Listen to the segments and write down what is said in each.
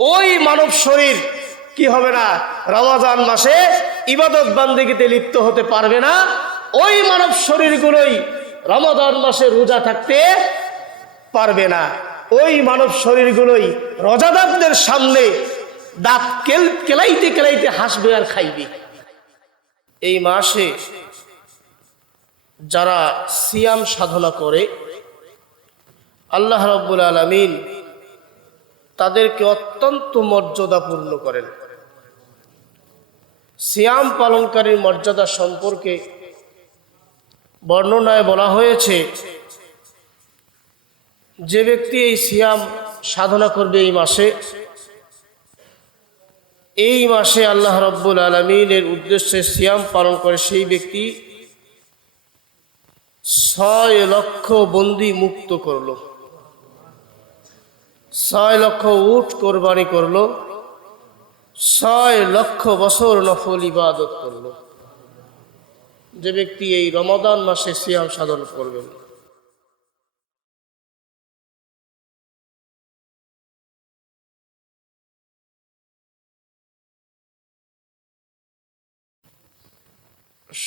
ওই মানব শরীর কি হবে না, রমজান মাসে ইবাদত বান্দেগিতে লিপ্ত হতে পারবে না। ওই মানব শরীরগুলোই রমজান মাসে রোজা থাকতে পারবে না। ওই মানব শরীরগুলোই রোজাদারদের সামনে দাঁত কেলাইতে কেলাইতে হাসবে আর খাইবে। এই মাসে যারা সিয়াম সাধনা করে আল্লাহ রাব্বুল আলামিন তাদেরকে অত্যন্ত মর্যাদাপূর্ণ করেন। সিয়াম পালনকারীর মর্যাদা সম্পর্কে বর্ণনায় বলা হয়েছে, যে ব্যক্তি এই সিয়াম সাধনা করবে এই মাসে আল্লাহ রাব্বুল আলামিনের উদ্দেশ্যে সিয়াম পালন করে, সেই ব্যক্তি 6 লক্ষ বন্দী মুক্ত করলো, 6 লক্ষ উট কোরবানি করলো, 6 লক্ষ বছর নফল ইবাদত করলো। যে ব্যক্তি এই রমাদান মাসে সিয়াম সাধন করবেন।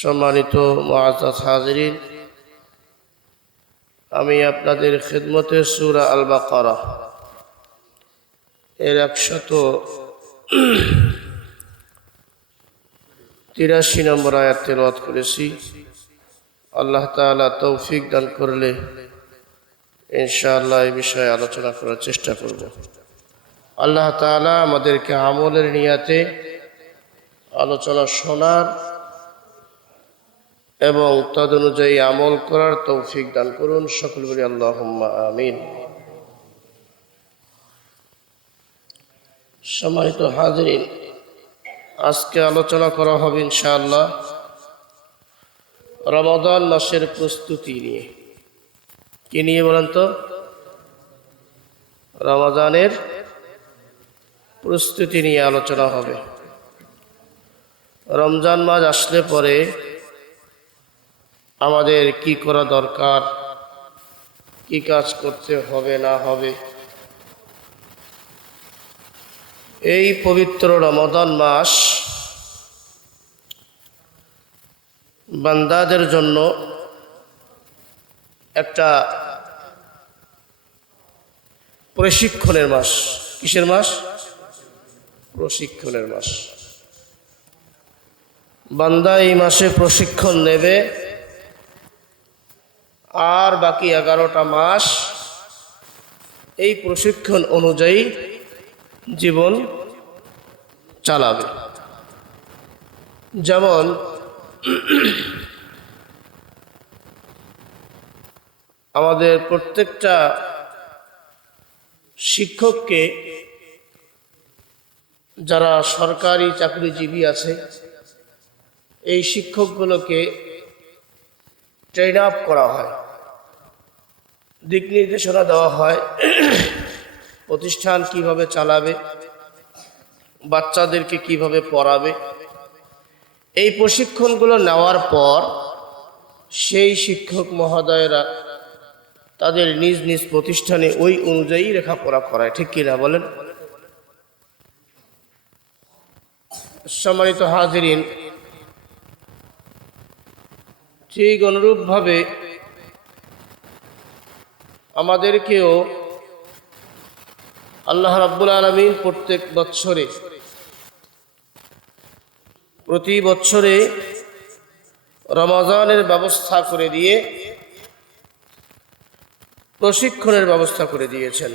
সম্মানিত মুআজ্জাজ হাজিরিন, আমি আপনাদের খিদমতে সূরা আল বাকারা এর 183 নম্বর আয়াত তেলাওয়াত করেছি। আল্লাহ তাআলা তৌফিক দান করলে ইনশাআল্লাহ এই বিষয়ে আলোচনা করার চেষ্টা করব। আল্লাহ তাআলা আমাদেরকে আমলের নিয়াতে আলোচনা শোনার এবং তদনুযায়ী আমল করার তৌফিক দান করুন। সকল বলি আল্লাহুম্মা আমিন। সম্মানিত হাজিরিন, আজকে আলোচনা করা হবে ইনশাআল্লাহ রমাদান মাসের প্রস্তুতি নিয়ে। কি নিয়ে বলেন তো? রমাদানের প্রস্তুতি নিয়ে আলোচনা হবে। রমজান মাস আসলে পরে আমাদের কি করা দরকার, কি কাজ করতে হবে না হবে। এই পবিত্র রমাদান মাস বান্দাদের জন্য একটা প্রশিক্ষণের মাস। কিসের মাস? প্রশিক্ষণের মাস। বান্দা এই মাসে প্রশিক্ষণ নেবে, আর বাকি 11টা মাস এই প্রশিক্ষণ অনুযায়ী জীবন চালাবে। যেমন আমাদের প্রত্যেকটা শিক্ষককে, যারা সরকারি চাকরিজীবী আছে, এই শিক্ষকগুলোকে ট্রেন আপ করা হয়, দিক নির্দেশনা দেওয়া হয় প্রতিষ্ঠান কিভাবে চালাবে, বাচ্চাদেরকে কিভাবে পড়াবে। এই প্রশিক্ষণগুলো নেওয়ার পর সেই শিক্ষক মহোদয়েরা তাদের নিজ নিজ প্রতিষ্ঠানে ওই অনুযায়ী লেখাপড়া করায়। ঠিক কিনা বলেন? সম্মানিত হাজিরিন, ঠিক অনুরূপভাবে আমাদেরকেও আল্লাহ রাব্বুল আলামিন প্রতি বছরে রমজানের ব্যবস্থা করে দিয়ে প্রশিক্ষণের ব্যবস্থা করে দিয়েছেন।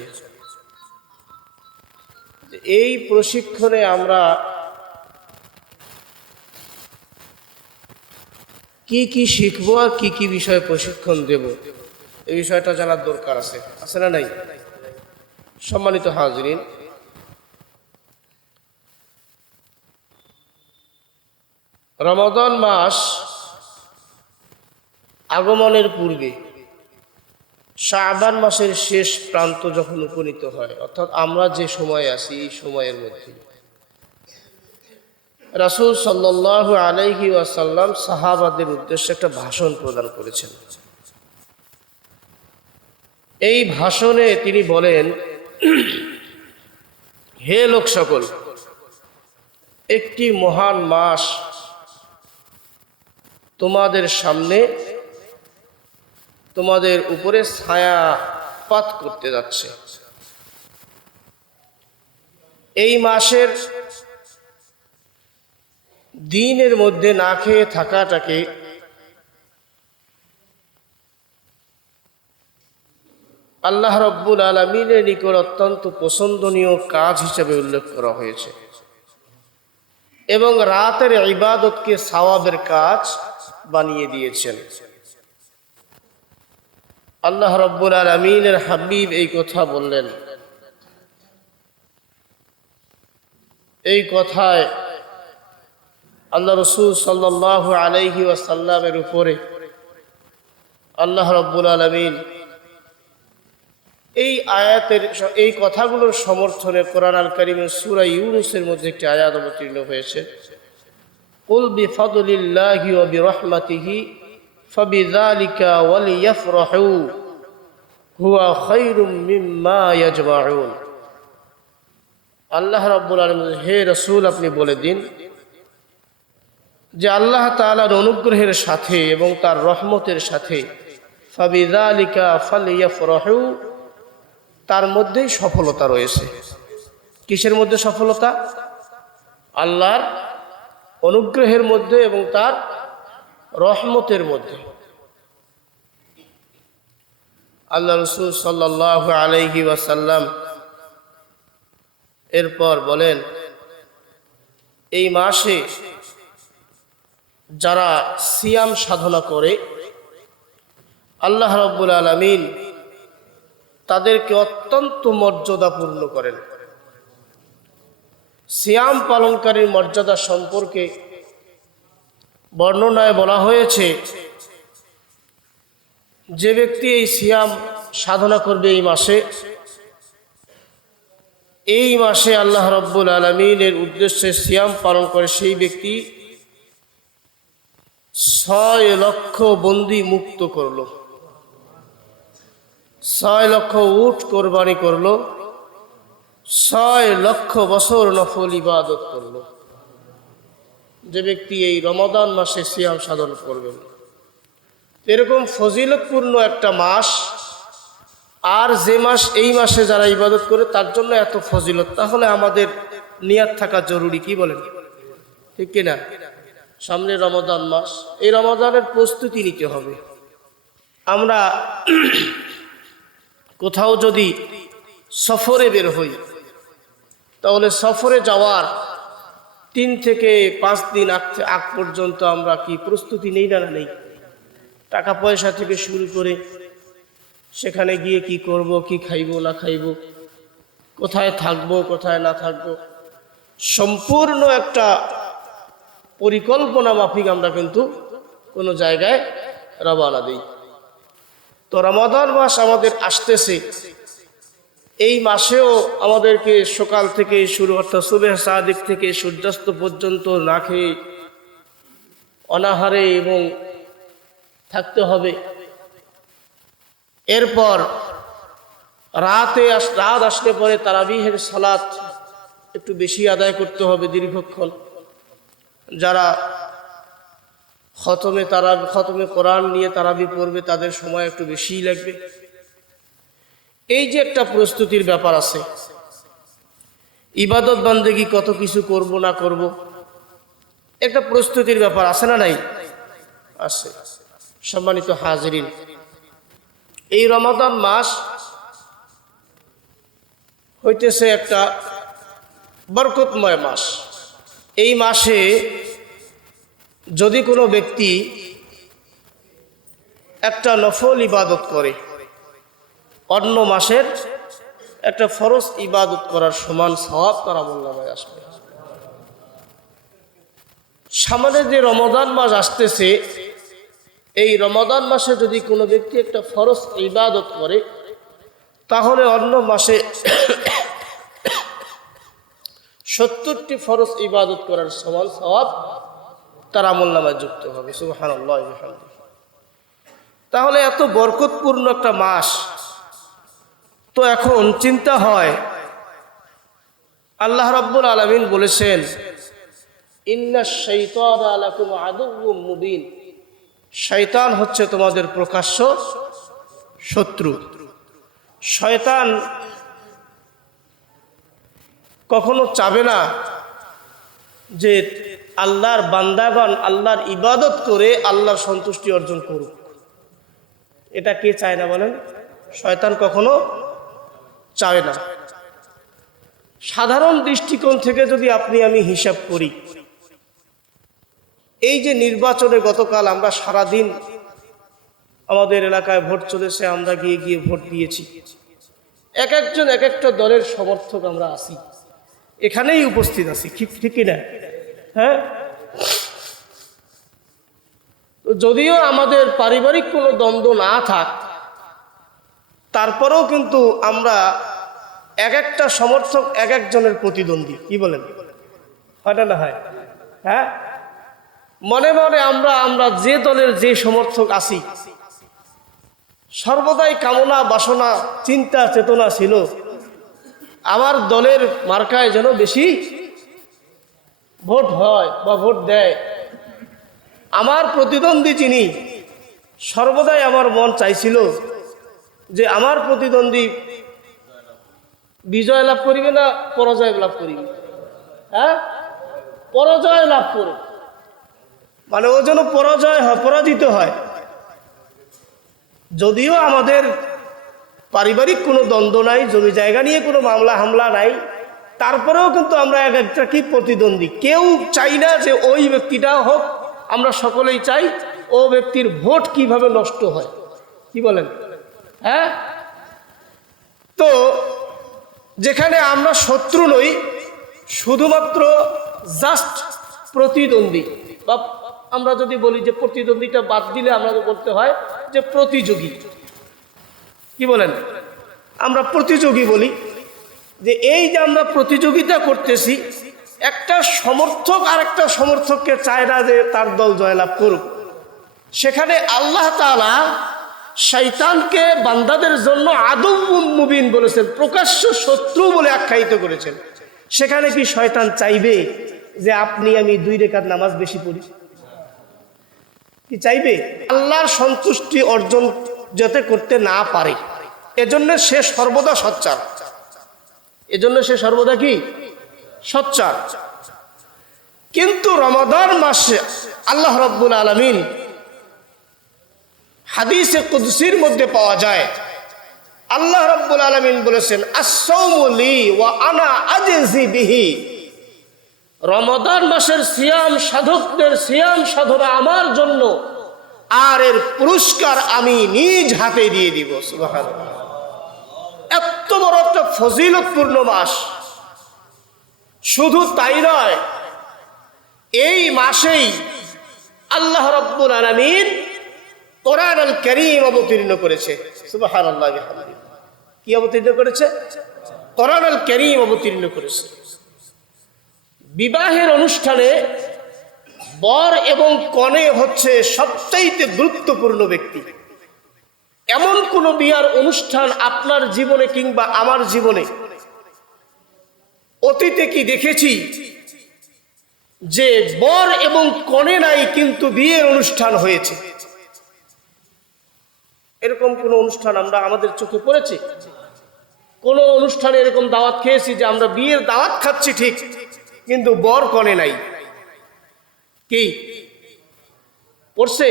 এই প্রশিক্ষণে আমরা কি কি শিখবো আর কি কি বিষয়ে প্রশিক্ষণ দেব, এই বিষয়টা জানার দরকার আছে না নাই? সম্মানিত হাজিরিন, রমাদান মাস আগমনের পূর্বে শাবান মাসের শেষ প্রান্ত যখন উপনীত হয়, অর্থাৎ আমরা যে সময়ে আছি এই সময়ের মধ্যে রাসূল সাল্লাল্লাহু আলাইহি ওয়াসাল্লাম সাহাবাদের উদ্দেশ্যে একটা ভাষণ প্রদান করেছেন। এই ভাষণে তিনি বলেন, হে লোক সকল, একটি মহান মাস তোমাদের সামনে তোমাদের উপরে ছায়াপাত করতে যাচ্ছে। এই মাসের দিনের মধ্যে না খেয়ে থাকাটাকে আল্লাহ রাব্বুল আলামিনের নিকট অত্যন্ত পছন্দনীয় কাজ হিসেবে উল্লেখ করা হয়েছে এবং রাতের ইবাদতকে সওয়াবের কাজ বানিয়ে দিয়েছেন। আল্লাহ রাব্বুল আলামিনের হাবিব এই কথা বললেন। এই কথায় আল্লাহ রাসূল সাল্লাল্লাহু আলাইহি ওয়াসাল্লামের উপরে আল্লাহ রাব্বুল আলামিন এই আয়াতের এই কথাগুলোর সমর্থনে কোরআন আল কারীমের সূরা ইউনূসের মধ্যে একটি আয়াত অবতীর্ণ হয়েছে। কুল বিফাদলিল্লাহি ওয়া বিরহমাতিহি ফাবিযালিকা ওয়ালিয়াফরাহু হুয়া খায়রুম মিম্মা ইয়াজমাউন। আল্লাহ রাব্বুল আলামিন, হে রাসূল আপনি বলে দিন যে আল্লাহ তাআলার অনুগ্রহের সাথে এবং তার রহমতের সাথে ফাবিযালিকা ফালিয়াফরাহু, তার মধ্যেই সফলতা রয়েছে। কিসের মধ্যে সফলতা? আল্লাহর অনুগ্রহের মধ্যে এবং তার রহমতের মধ্যে। আল্লাহ রাসূল সাল্লাল্লাহু আলাইহি ওয়াসাল্লাম এরপর বলেন, এই মাসে যারা সিয়াম সাধনা করে আল্লাহ রাব্বুল আলামিন তাদেরকে অত্যন্ত মর্যাদাপূর্ণ করেন। সিয়াম পালনকারীর মর্যাদা সম্পর্কে বর্ণনায় বলা হয়েছে, যে ব্যক্তি এই সিয়াম সাধনা করবে এই মাসে আল্লাহ রাব্বুল আলামিনের উদ্দেশ্যে সিয়াম পালন করে, সেই ব্যক্তি 6 লক্ষ বন্দী মুক্ত করলো, 6 লক্ষ উট কোরবানি করলো, 6 লক্ষ বছর নফল ইবাদত করলো। যে ব্যক্তি এই রমাদান মাসে সিয়াম সাধন করবেন, এরকম ফজিলতপূর্ণ একটা মাস, আর যে মাস এই মাসে যারা ইবাদত করে তার জন্য এত ফজিলত, তাহলে আমাদের নিয়াত থাকা জরুরি। কি বলেন, ঠিক কিনা? সামনে রমাদান মাস, এই রমাদানের প্রস্তুতি নিতে হবে। আমরা কোথাও যদি সফরে বের হই, তাহলে সফরে যাওয়ার 3 থেকে 5 দিন আগ পর্যন্ত আমরা কি প্রস্তুতি নেই না? নেই। টাকা পয়সা থেকে শুরু করে সেখানে গিয়ে কি করব, কি খাইব না খাইব, কোথায় থাকবো কোথায় না থাকবো, সম্পূর্ণ একটা পরিকল্পনা মাফিক আমরা কিন্তু কোনো জায়গায় রওনা দিই। তো রমাদান মাস আমাদের আসতেছে, এই মাসেও আমাদেরকে সকাল থেকে শুরু, অর্থাৎ সুবহ সাদিক থেকে সূর্যাস্ত পর্যন্ত না খেয়ে অনাহারে এবং থাকতে হবে। এরপর রাত আসলে পরে তারাবিহের সালাত একটু বেশি আদায় করতে হবে, দীর্ঘক্ষণ। যারা খতমে কোরআন নিয়ে তারাবি পড়বে তাদের সময় একটু বেশিই লাগবে। এই যে একটা প্রস্তুতির ব্যাপার আছে, ইবাদত বান্দেগি কত কিছু করব না করব, একটা প্রস্তুতির ব্যাপার আছে না নাই? আছে। সম্মানিত হাজিরিন, এই রমাদান মাস হইতেছে একটা বরকতময় মাস। এই মাসে যদি কোনো ব্যক্তি একটা নফল ইবাদত করে, অন্য মাসের একটা ফরজ ইবাদত করার সমান সওয়াব তার আমলনামায় আসবে। সামনে যে রমাদান মাস আসতেছে, এই রমাদান মাসে যদি কোনো ব্যক্তি একটা ফরজ ইবাদত করে, তাহলে অন্য মাসে 70টি ফরজ ইবাদত করার সমান সওয়াব তার আমলনামায় যুক্ত হবে। সুবহানাল্লাহ ওয়া বিহামদিহি। তাহলে এত বরকতপূর্ণ একটা মাস, তো এখন চিন্তা হয় আল্লাহ রাব্বুল আলামিন বলেছেন, ইন্নাশ শাইতানা লাকুম আদুউম মুবিন, শয়তান হচ্ছে তোমাদের প্রকাশ্য শত্রু। শয়তান কখনো চাবে না যে আল্লাহর বান্দাগণ আল্লাহর ইবাদত করে আল্লাহর সন্তুষ্টি অর্জন করুক। এটা কে চায় না বলেন? শয়তান কখনো চায় না। সাধারণ দৃষ্টিকোণ থেকে যদি আপনি আমি হিসাব করি, এই যে নির্বাচনে গতকাল আমরা সারাদিন আমাদের এলাকায় ভোট চলেছে, আমরা গিয়ে গিয়ে ভোট দিয়েছি। এক একজন এক একটা দলের সমর্থক আমরা আছি, এখানেই উপস্থিত আছি, ঠিক কিনা? হ্যাঁ, যদিও আমাদের পারিবারিক কোনো দ্বন্দ্ব না থাক, তারপরেও কিন্তু আমরা এক একটা সমর্থক এক একজনের প্রতিদ্বন্দ্বী। কি বলেন? হয় না হয়? হ্যাঁ, মনে মনে আমরা যে দলের যে সমর্থক আছি, সর্বদাই কামনা বাসনা চিন্তা চেতনা ছিল আমার দলের মার্কায় যেন বেশি ভোট হয় বা ভোট দেয়। আমার প্রতিদ্বন্দ্বী যিনি, সর্বদাই আমার মন চাইছিল যে আমার প্রতিদ্বন্দ্বী বিজয় লাভ করিবে না পরাজয় লাভ করিবে? হ্যাঁ, পরাজয় লাভ করে, মানে ও যেন পরাজয় হয়, পরাজিত হয়। যদিও আমাদের পারিবারিক কোনো দ্বন্দ্ব নাই, জমি জায়গা নিয়ে কোনো মামলা হামলা নাই, তারপরেও কিন্তু আমরা এক একটা কি প্রতিদ্বন্দ্বী। কেউ চাই না যে ওই ব্যক্তিটা হোক, আমরা সকলেই চাই ও ব্যক্তির ভোট কিভাবে নষ্ট হয়। কি বলেন? হ্যাঁ, তো যেখানে আমরা শত্রু নই, শুধুমাত্র জাস্ট প্রতিদ্বন্দ্বী, বা আমরা যদি বলি যে প্রতিদ্বন্দ্বীটা বাদ দিলে আমরা বলতে হয় যে প্রতিযোগী। কি বলেন? আমরা প্রতিযোগী বলি যে এই যে আমরা প্রতিযোগিতা করতেছি, একটা সমর্থক আর একটা সমর্থককে চায় না যে তার দল জয়লাভ করুক। সেখানে আল্লাহ তাআলা শয়তানকে বান্দাদের জন্য আদুউম মুবিন বলেছেন, প্রকাশ্য শত্রু বলে আখ্যায়িত করেছেন। সেখানে কি শয়তান চাইবে যে আপনি আমি 2 রাকাত নামাজ বেশি পড়ি? কি চাইবে? আল্লাহর সন্তুষ্টি অর্জন যাতে করতে না পারে, এজন্য সে সর্বদা সোচ্চার। এজন্য সে সর্বদা কি? সোচ্চার। কিন্তু রমাদান মাসে আল্লাহ রাব্বুল আলামিন হাদিসে কুদসির মধ্যে পাওয়া যায়, আল্লাহ রাব্বুল আলামিন বলেছেন, আস-সাওমু লি ওয়া আনা আজজি বিহি। রমাদান মাসের সিয়াম সাধকদের সিয়াম সাধনা আমার জন্য, আর এর পুরস্কার আমি নিজ হাতে দিয়ে দিব। সুবহানাল্লাহ। এত বড় একটা ফজিলতপূর্ণ মাস। শুধু তাই নয়, এই মাসেই আল্লাহ রাব্বুল আলামিন কোরআনুল কারীম অবতীর্ণ করেছে। সুবহানাল্লাহ। কি অবতীর্ণ করেছে? কোরআনুল কারীম অবতীর্ণ করেছে। বিবাহের অনুষ্ঠানে বর এবং কনে হচ্ছে সবচাইতে গুরুত্বপূর্ণ ব্যক্তি। এমন কোন বিয়ার অনুষ্ঠান আপনার জীবনে কিংবা আমার জীবনে অতীতে কি দেখেছি যে বর এবং কনে নাই কিন্তু বিয়ের অনুষ্ঠান হয়েছে? এরকম কোন অনুষ্ঠান আমরা আমাদের চোখে পড়েছে? কোন অনুষ্ঠানে এরকম দাওয়াত খেয়েছি যে আমরা বিয়ের দাওয়াত খাচ্ছি ঠিক, কিন্তু বর কনে নাই? কি পড়ছে?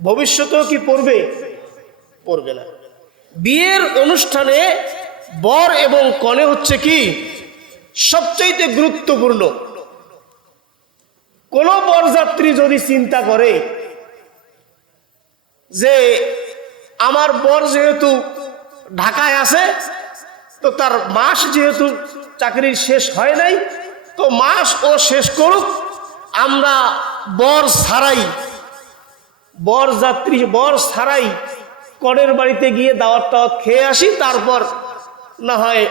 ভবিষ্যতেও কি পড়বে? পড়বে না। বিয়ের অনুষ্ঠানে বর এবং কনে হচ্ছে কি সবচেয়ে গুরুত্বপূর্ণ। কোন বরযাত্রী যদি চিন্তা করে যে আমার বর যেহেতু ঢাকায় আছে, তো তার মাস যেহেতু চাকরির শেষ হয় নাই, তো মাস ও শেষ করুক, আমরা বর ছাড়াই, বরযাত্রী বর ছাড়াই কনের বাড়িতে গিয়ে দাওয়াত টাওয়াত খেয়ে আসি, তারপর না হয়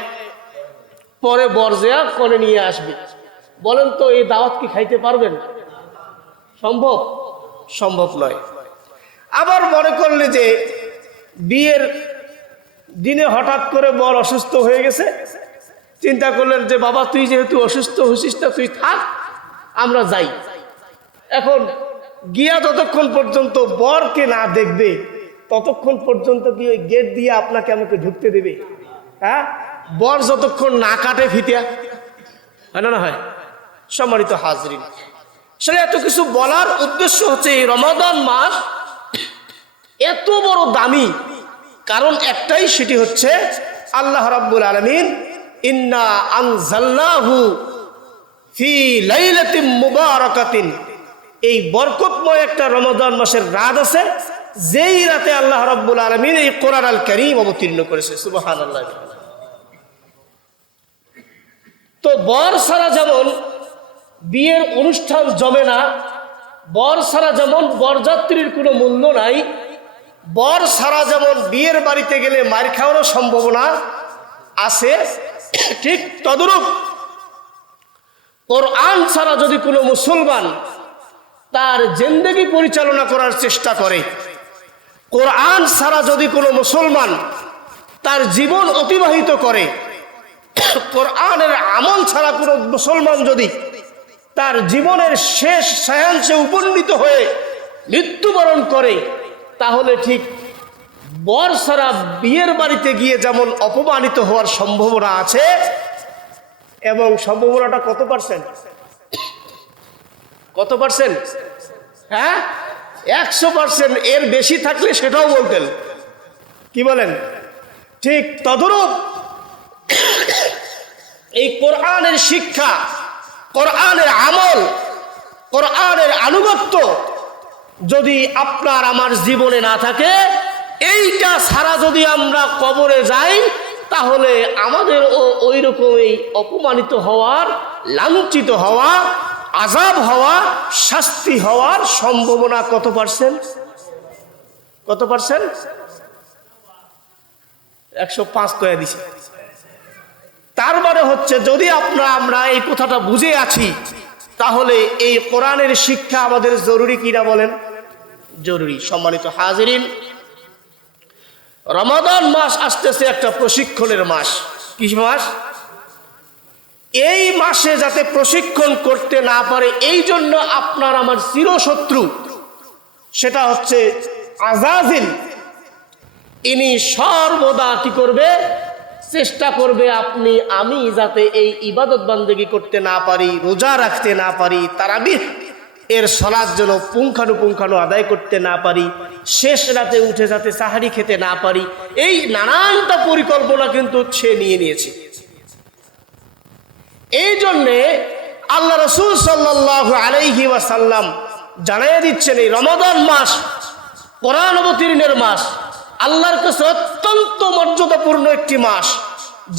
পরে বর যেয়া কনে নিয়ে আসবে। বলেন তো এই দাওয়াত কি খাইতে পারবেন? সম্ভব? সম্ভব নয়। আবার মনে করলে যে বিয়ের দিনে হঠাৎ করে বর অসুস্থ হয়ে গেছে, চিন্তা করলেন যে বাবা তুই যেহেতু অসুস্থ হইছিস না, তুই থাক, আমরা যাই। এখন গিয়া যতক্ষণ পর্যন্ত বরকে না দেখবে ততক্ষণ পর্যন্ত কি ওই গেট দিয়ে আপনাকে আমাকে ঢুকতে দেবে? হ্যাঁ, বর যতক্ষণ না কাটে ফিতিয়া, হয় না হয়? সম্মানিত হাজরিন, আসলে এত কিছু বলার উদ্দেশ্য হচ্ছে এই রমাদান মাস এত বড় দামি কারণ একটাই, সেটি হচ্ছে আল্লাহ রাব্বুল আলামিন ইন্না আনজালনাহু ফি লাইলাতিন মুবারাকাতিন, এই বরকতময় একটা রমাদান মাসের রাত আছে, যেই রাতে আল্লাহ রাব্বুল আলামিন এই কোরআন আল কারীম অবতীর্ণ করেছে। সুবহানাল্লাহ। তো বর ছাড়া যেমন বিয়ের অনুষ্ঠান জমে না, বর ছাড়া যেমন বরযাত্রীর কোনো মূল্য নাই, বর ছাড়া যেমন বিয়ের বাড়িতে গেলে মার খাওয়ারও সম্ভাবনা আছে, ঠিক তদ্রূপ কোরআন ছাড়া যদি কোনো মুসলমান তার জিন্দেগি পরিচালনা করার চেষ্টা করে, কোরআন ছাড়া যদি কোনো মুসলমান তার জীবন অতিবাহিত করে, কোরআনের আমল ছাড়া কোনো মুসলমান যদি তার জীবনের শেষ সায়াংশে উপনীত হয়ে মৃত্যুবরণ করে, তাহলে ঠিক বর ছাড়া বিয়ের বাড়িতে গিয়ে যেমন অপমানিত হওয়ার সম্ভাবনা আছে, এবং সম্ভাবনাটা কত পার্সেন্ট? কত পার্সেন্ট? হ্যাঁ, 100%। এর বেশি থাকলে সেটাও বলতেন। কি বলেন? ঠিক তদ্রূপ এই কোরআনের শিক্ষা, কোরআনের আমল, কোরআনের আনুগত্য যদি আপনার আমার জীবনে না থাকে, এইটা ছাড়া যদি আমরা কবরে যাই, তাহলে আমাদের ওই রকমই অপমানিত হওয়ার, লাঞ্ছিত হওয়া, আযাব হওয়া, শাস্তি হওয়ার সম্ভাবনা কত পার্সেন্ট? কত পার্সেন্ট? 105 কয়ে দিছে। তার মানে হচ্ছে যদি আমরা এই কথাটা বুঝে আছি, তাহলে এই কোরআনের শিক্ষা আমাদের জরুরি কিনা বলেন? জরুরি। সম্মানিত হাজিরিন, রমাদান মাস আসতেছে একটা প্রশিক্ষণের মাস। কি মাস? এই মাসে যাতে প্রশিক্ষণ করতে না পারে, এই জন্য আপনার আমার চিরশত্রু, সেটা হচ্ছে আযাজিল। ইনি সর্বদা কি করবে? চেষ্টা করবে আপনি আমি যাতে এই ইবাদত বান্দেগি করতে না পারি, রোজা রাখতে না পারি, তারাবিহ এর সালাত যেন পুঙ্খানুপুঙ্খানু আদায় করতে না পারি, শেষ রাতে উঠে যাতে সাহারি খেতে না পারি, এই নানানটা পরিকল্পনা কিন্তু সে নিয়ে নিয়েছে। এই জন্যে আল্লাহ রাসূল সাল্লাল্লাহু আলাইহি ওয়াসাল্লাম জানাইয়া দিচ্ছেন, এই রমাদান মাস কোরআন অবতীর্ণের মাস, আল্লাহর কাছে অত্যন্ত মর্যাদাপূর্ণ একটি মাস।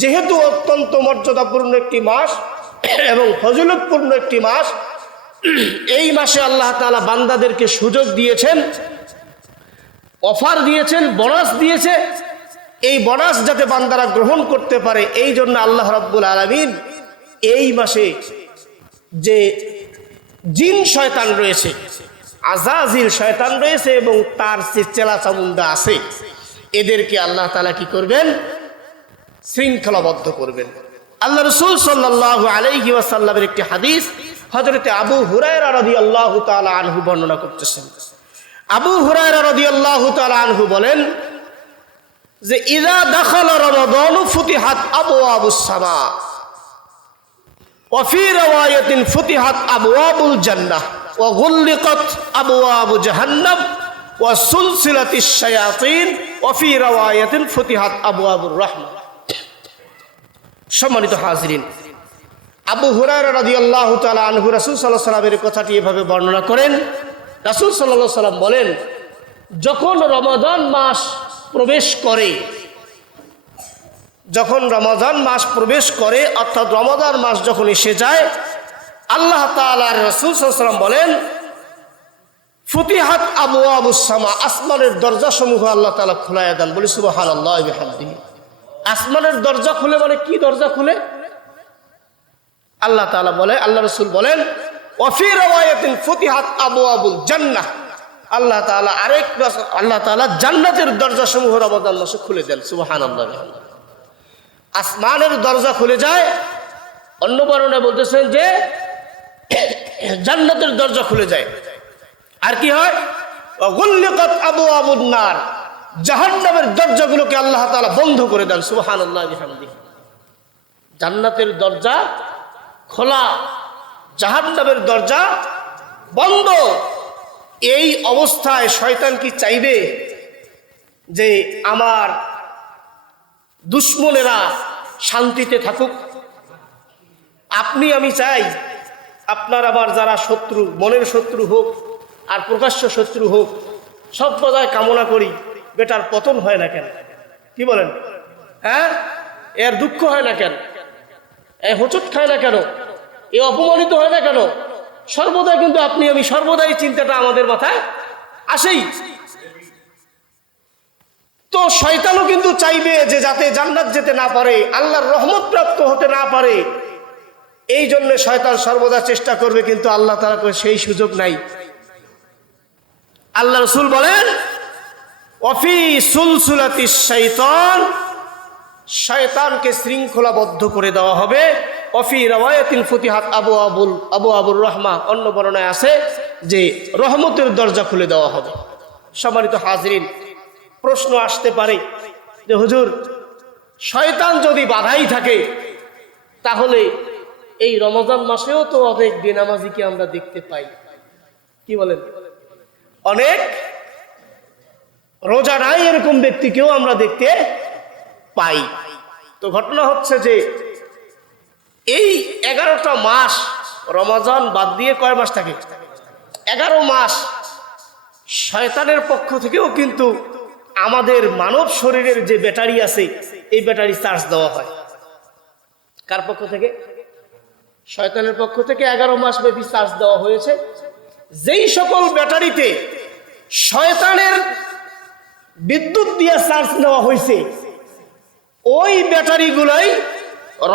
যেহেতু অত্যন্ত মর্যাদাপূর্ণ একটি মাস এবং ফজিলতপূর্ণ একটি মাস, এই মাসে আল্লাহ তাআলা বান্দাদেরকে সুযোগ দিয়েছেন, অফার দিয়েছেন, বোনাস দিয়েছে। এই বোনাস যাতে বান্দারা গ্রহণ করতে পারে, এই জন্য আল্লাহ রাব্বুল আলামিন এই মাসে যে জিন শয়তান রয়েছে, আযাজিল শয়তান রয়েছে এবং তার চেলা চামুন্ডা আছে, এদেরকে আল্লাহ তাআলা কি করবেন? শৃঙ্খলাবদ্ধ করবেন। আল্লাহ রাসূল সাল্লাল্লাহু আলাইহি ওয়াসাল্লামের একটি হাদিস হযরতে আবু হুরায়রা রাদিয়াল্লাহু তাআলা আনহু বর্ণনা করতেছেন। আবু হুরায়রা রাদিয়াল্লাহু তাআলা আনহু বলেন যে ইযা দাখালা রমাদান ফুতিহাত আবওয়াবুস সামা ওয়া ফি রাওয়ায়াতিন ফুতিহাত আবওয়াবুল জান্নাহ ওয়া গুল্লিকাত আবওয়াবু জাহান্নাম ওয়া সুলসিলাতিশ শায়াতিন ওয়া ফি রাওয়ায়াতিন ফুতিহাত আবওয়াবুর রাহমা। সম্মানিত হাজিরিন, আবু হুরায়রা রাদিয়াল্লাহু তাআলা আনহু রাসূল সাল্লাল্লাহু আলাইহি ওয়াসাল্লামের কথাটি এভাবে বর্ণনা করেন। রাসূল সাল্লাল্লাহু আলাইহি ওয়াসাল্লাম বলেন, যখন রমাদান মাস প্রবেশ করে, যখন রমাদান মাস প্রবেশ করে, অর্থাৎ রমাদান মাস যখন এসে যায়, আল্লাহ তাআলার রাসূল সাল্লাল্লাহু আলাইহি ওয়াসাল্লাম বলেন, ফুতিহাত আবওয়াবুস সামা, আসমানের দরজাসমূহ আল্লাহ তাআলা খুলাইয়া দেন। বলি সুবহানাল্লাহি ওয়া বিহামদিহি। আসমানের দরজা খুলে মানে কি দরজা খুলে? আল্লাহ তাআলা বলে, আল্লাহ রাসূল বলেন, ওয়া ফি রাওয়ায়াতিন ফুতিহাত আবওয়াবুল জান্নাহ, আল্লাহ তাআলা আল্লাহ তাআলা জান্নাতের দরজাসমূহ রমাদান মাসে খুলে দেন। সুবহানাল্লাহ। আসমানের দরজা খুলে যায়। অন্য বর্ণনায় বলতেছেন যে জান্নাতের দরজা খুলে যায়। আর কি হয়? গুল্লিকাত আবওয়াবুন নার, জাহান্নামের দরজাগুলোকে আল্লাহ তাআলা বন্ধ করে দেন। সুবহানাল্লাহি বিহামদিহি। জান্নাতের দরজা খোলা, জাহান্নামের দরজা বন্ধ। এই অবস্থায় শয়তান কি চাইবে যে আমার দুশ্মনেরা শান্তিতে থাকুক? আপনি আমি চাই আপনার আবার যারা শত্রু, মনের শত্রু হোক আর প্রকাশ্য শত্রু হোক, সব বাজায় কামনা করি বেটার পতন হয় না কেন? কি বলেন? হ্যাঁ, এর দুঃখ হয় না কেন? এ হোঁচট খায় না কেন? এ অপমানিত হয় না কেন? সর্বদাই কিন্তু আপনি আমি সর্বদাই চিন্তাটা আমাদের মাথায় আসেই। তো শয়তানও কিন্তু চাইবে যে যাতে জান্নাত যেতে না পারে, আল্লাহর রহমত প্রাপ্ত হতে না পারে। এই জন্য শয়তান সর্বদা চেষ্টা করবে, কিন্তু আল্লাহ তাআলা সেই সুযোগ নাই। আল্লাহ রাসূল বলেন ওয়াফি সুলসুলাতিশ শাইতান, শয়তানকে শৃঙ্খলাবদ্ধ করে দেওয়া হবে। ওয়াফি রাওয়ায়াতিল ফুতিহাত আবওয়াবুর রাহমা, অন্য বর্ণনায় আছে যে রহমতের দরজা খুলে দেওয়া হবে। সম্মানিত হাজরিন, প্রশ্ন আসতে পারে যে হুজুর, শয়তান যদি বাধাই থাকে তাহলে এই রমজান মাসেও তো অনেক বেনামাজিকে আমরা দেখতে পাই। কি বলেন? অনেক রোজা নাই এরকম ব্যক্তিকেও আমরা দেখতে পাই। তো ঘটনা হচ্ছে যে এই 11টা মাস, রমজান বাদ দিয়ে কয় মাস থাকে? 11 মাস শয়তানের পক্ষ থেকেও কিন্তু আমাদের মানব শরীরের যে ব্যাটারি আছে এই ব্যাটারি চার্জ দেওয়া হয়। কার পক্ষ থেকে? শয়তানের পক্ষ থেকে 11 মাস ব্যাপী চার্জ দেওয়া হয়েছে। যেই সকল ব্যাটারিতে শয়তানের বিদ্যুৎ দিয়ে চার্জ নেওয়া হয়েছে, ওই ব্যাটারিগুলাই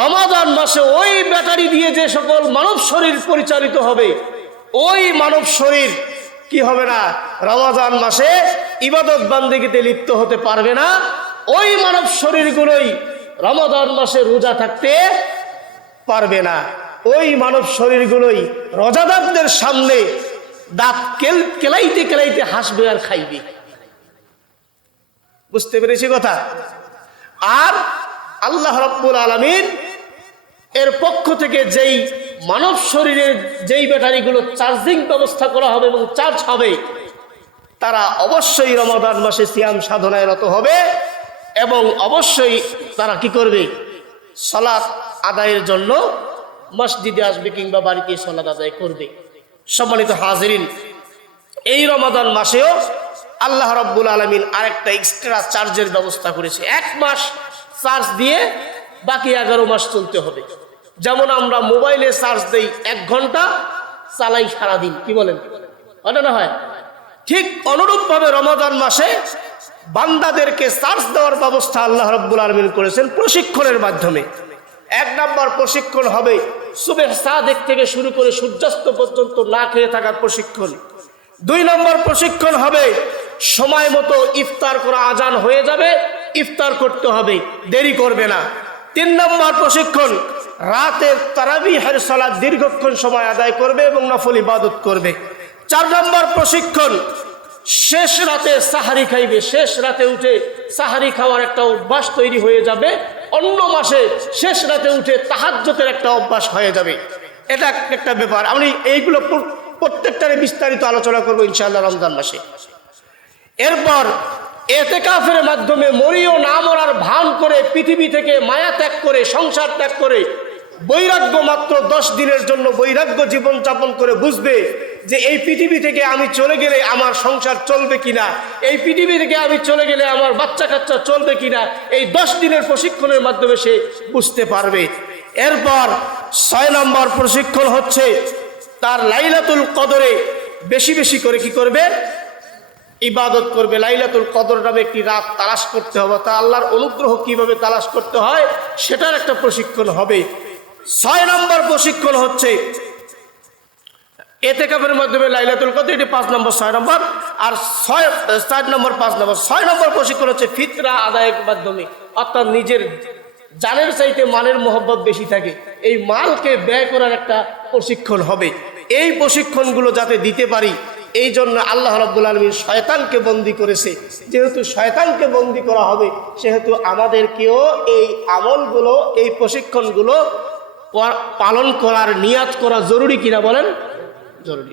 রমাদান মাসে ওই ব্যাটারি দিয়ে যে সকল মানব শরীর পরিচালিত হবে, ওই মানব শরীর কি হবে না? রমাদান মাসে ইবাদত বান্দেগিতে লিপ্ত হতে পারবে না। ওই মানব শরীরগুলোই রমাদান মাসে রোজা থাকতে পারবে না। ওই মানব শরীরগুলোই রোজাদারদের সামনে দাঁত কেলাইতে কেলাইতে হাসবে আর খাইবে। বুঝতে পেরেছি কথা? আর আল্লাহ রাব্বুল আলামিন এর পক্ষ থেকে যেই মানব শরীরের যেই ব্যাটারিগুলো চার্জিং ব্যবস্থা করা হবে এবং চার্জ হবে, তারা অবশ্যই রমাদান মাসে সিয়াম সাধনায় রত হবে এবং অবশ্যই তারা কি করবে? সালাত আদায়ের জন্য মসজিদে আসবে কিংবা বাড়িতে সালাত আদায় করবে। সম্মানিত হাজিরিন, এই রমাদান মাসেও আল্লাহ রাব্বুল আলামিন আরেকটা এক্সট্রা চার্জের ব্যবস্থা করেছে। 1 মাস চার্জ দিয়ে বাকি 11 মাস চলতে হবে। যেমন আমরা মোবাইলে চার্জ দেই 1 ঘন্টা, চালাই সারাদিন। কি বলেন? হয় না হয়? ঠিক অনুরূপভাবে রমাদান মাসে বান্দাদেরকে চার্জ দেওয়ার ব্যবস্থা আল্লাহ রাব্বুল আলামিন করেছেন প্রশিক্ষণের মাধ্যমে। 1 নম্বর প্রশিক্ষণ হবে সুবহ সাদেক থেকে শুরু করে সূর্যাস্ত পর্যন্ত না খেয়ে থাকার প্রশিক্ষণ। 2 নম্বর প্রশিক্ষণ হবে সময় মতো ইফতার করা, আজান হয়ে যাবে ইফতার করতে হবে, দেরি করবে না। 3 নম্বর প্রশিক্ষণ রাতের তারাবিহের সালাত দীর্ঘক্ষণ সময় আদায় করবে এবং নফল ইবাদত করবে। 4 নম্বর প্রশিক্ষণ শেষ রাতে সাহারি খাইবে। শেষ রাতে উঠে সাহারি খাওয়ার একটা অভ্যাস তৈরি হয়ে যাবে। অন্য মাসে শেষ রাতে উঠে তাহাজ্জুদের একটা অভ্যাস হয়ে যাবে। এটা একটা ব্যাপার। আমি এইগুলো প্রত্যেকটারে বিস্তারিত আলোচনা করবো ইনশাআল্লাহ রমজান মাসে। এরপর ইতিকাফের মাধ্যমে মরিও না মরার ভান করে পৃথিবী থেকে মায়া ত্যাগ করে সংসার ত্যাগ করে বৈরাগ্য মাত্র 10 দিনের জন্য বৈরাগ্য জীবন যাপন করে বুঝবে যে এই পৃথিবী থেকে আমি চলে গেলে আমার সংসার চলবে কিনা, এই পৃথিবী থেকে আমি চলে গেলে আমার বাচ্চা কাচ্চা চলবে কিনা, এই 10 দিনের প্রশিক্ষণের মাধ্যমে সে বুঝতে পারবে। এরপর 6 নম্বর প্রশিক্ষণ হচ্ছে তার লাইলাতুল কদরে বেশি বেশি করে কি করবে? ইবাদত করবে। লাইলাতুল কদর নামে একটি রাত তালাশ করতে হবে। তা আল্লাহর অনুগ্রহ কিভাবে তালাশ করতে হয় সেটার একটা প্রশিক্ষণ হবে। 6 নম্বর প্রশিক্ষণ হচ্ছে ইতিকাফের মাধ্যমে লাইলাতুল কদর, এটি 5 নম্বর 6 নম্বর। আর 4 নম্বর 5 নম্বর 6 নম্বর প্রশিক্ষণ হচ্ছে ফিতরা আদায়ের মাধ্যমে, অর্থাৎ নিজের জানের চাইতে মালের মোহব্বত বেশি থাকে, এই মালকে ব্যয় করার একটা প্রশিক্ষণ হবে। এই প্রশিক্ষণগুলো যাতে দিতে পারি, এই জন্য আল্লাহ রাব্বুল আলামিন শয়তানকে বন্দী করেছে। যেহেতু শয়তানকে বন্দী করা হবে, সেহেতু আমাদেরকেও এই আমলগুলো, এই প্রশিক্ষণগুলো পালন করার নিয়াত করা জরুরি কিনা বলেন? জরুরি।